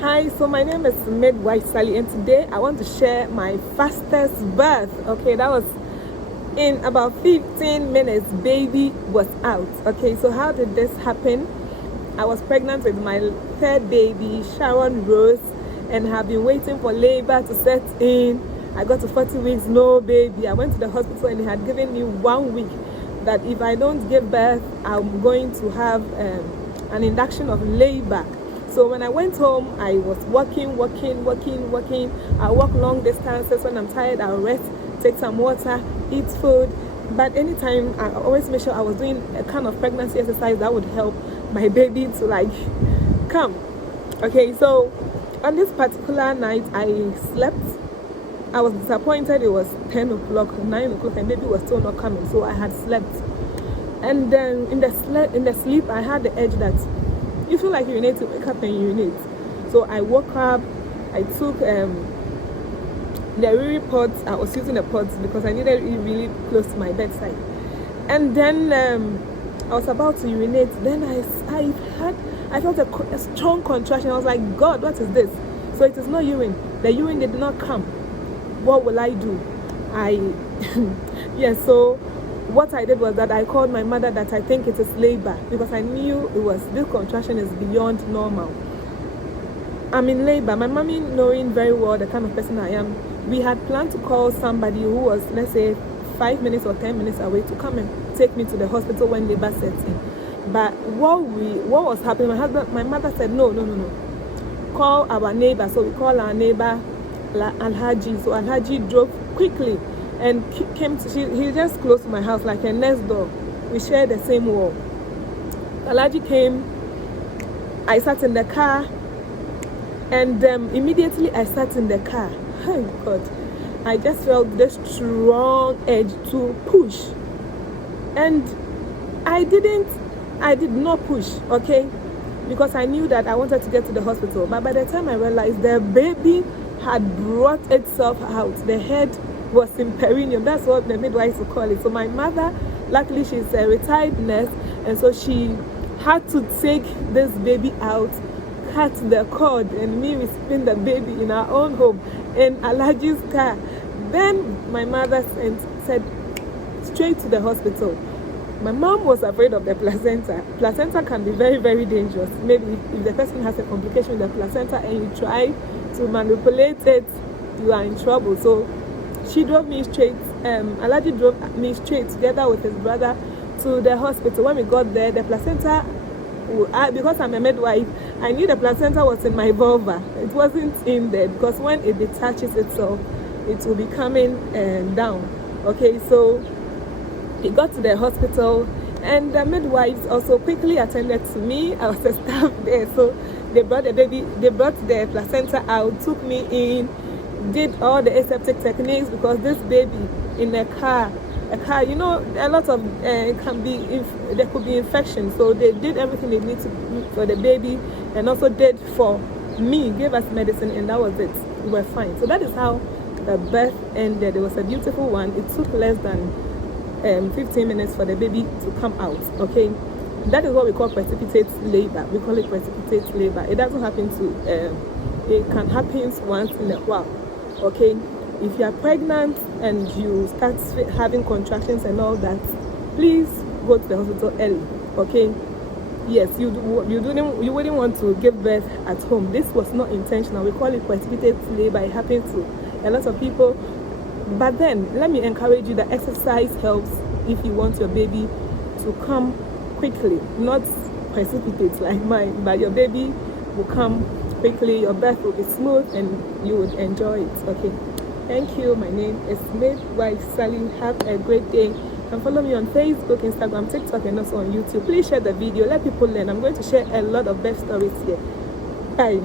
Hi, so my name is MIDWIFE Sally, and today I want to share my fastest birth. Okay, that was in about 15 minutes. Baby was out. Okay, so how did this happen? I was pregnant with my third baby, Sharon Rose, and have been waiting for labor to set in. I got to 40 weeks, no baby. I went to the hospital and they had given me 1 week that if I don't give birth, I'm going to have an induction of labor. So when I went home, I was working. I walk long distances. When I'm tired, I'll rest, take some water, eat food. But anytime, I always make sure I was doing a kind of pregnancy exercise that would help my baby to come. Okay, so on this particular night, I slept. I was disappointed. It was 10 o'clock, 9 o'clock, and baby was still not coming. So I had slept. And then in the sleep, I had the edge that you feel like you need to wake up and urinate. So I woke up, I took the urine pods. I was using the pods because I needed it really close to my bedside. And then I was about to urinate. Then I felt a strong contraction. I was like, God, what is this? So it is not urine. The urine did not come. What will I do? So what I did was that I called my mother that I think it is labor, because I knew this contraction is beyond normal. I'm in labor. My mommy, knowing very well the kind of person I am, we had planned to call somebody who was, let's say, 5 minutes or 10 minutes away to come and take me to the hospital when labor sets in. But what was happening, my mother said, no, call our neighbor. So we called our neighbor, Alhaji. So Alhaji drove quickly and came to, he just close to my house, like a next door. We share the same wall. Alhaji came, I sat in the car, and immediately I sat in the car. Oh God, I just felt this strong edge to push. And I did not push, okay? Because I knew that I wanted to get to the hospital. But by the time I realized the baby had brought itself out, the head was in perineum. That's what the midwives would call it. So my mother, luckily she's a retired nurse, and so she had to take this baby out, cut the cord, and me we spin the baby in our own home in Alhaji's car. Then my mother said straight to the hospital. My mom was afraid of the placenta. Placenta can be very, very dangerous. Maybe if the person has a complication with the placenta and you try to manipulate it, you are in trouble. So she drove me straight, Alhaji drove me straight together with his brother to the hospital. When we got there, the placenta, because I'm a midwife, I knew the placenta was in my vulva. It wasn't in there, because when it detaches itself, it will be coming down. Okay, so he got to the hospital, and the midwives also quickly attended to me. I was a staff there, so they brought the placenta out, took me in, did all the aseptic techniques, because this baby in a car, a lot of there could be infection. So they did everything they need to for the baby, and also did for me, gave us medicine, and that was it. We were fine. So that is how the birth ended. It was a beautiful one. It took less than 15 minutes for the baby to come out. Okay, that is what we call precipitate labor. We call it precipitate labor. It doesn't happen it can happen once in a while. Okay, if you are pregnant and you start having contractions and all that, please go to the hospital early. Okay, yes, you wouldn't want to give birth at home. This was not intentional. We call it precipitate labor. It happens to a lot of people. But then let me encourage you that exercise helps if you want your baby to come quickly, not precipitate like mine, but your baby will come quickly, your birth will be smooth, and you would enjoy it. Okay, thank you. My name is Midwife Sally. Have a great day. You can follow me on Facebook, Instagram, TikTok, and also on YouTube. Please share the video, let people learn. I'm going to share a lot of birth stories here. Bye.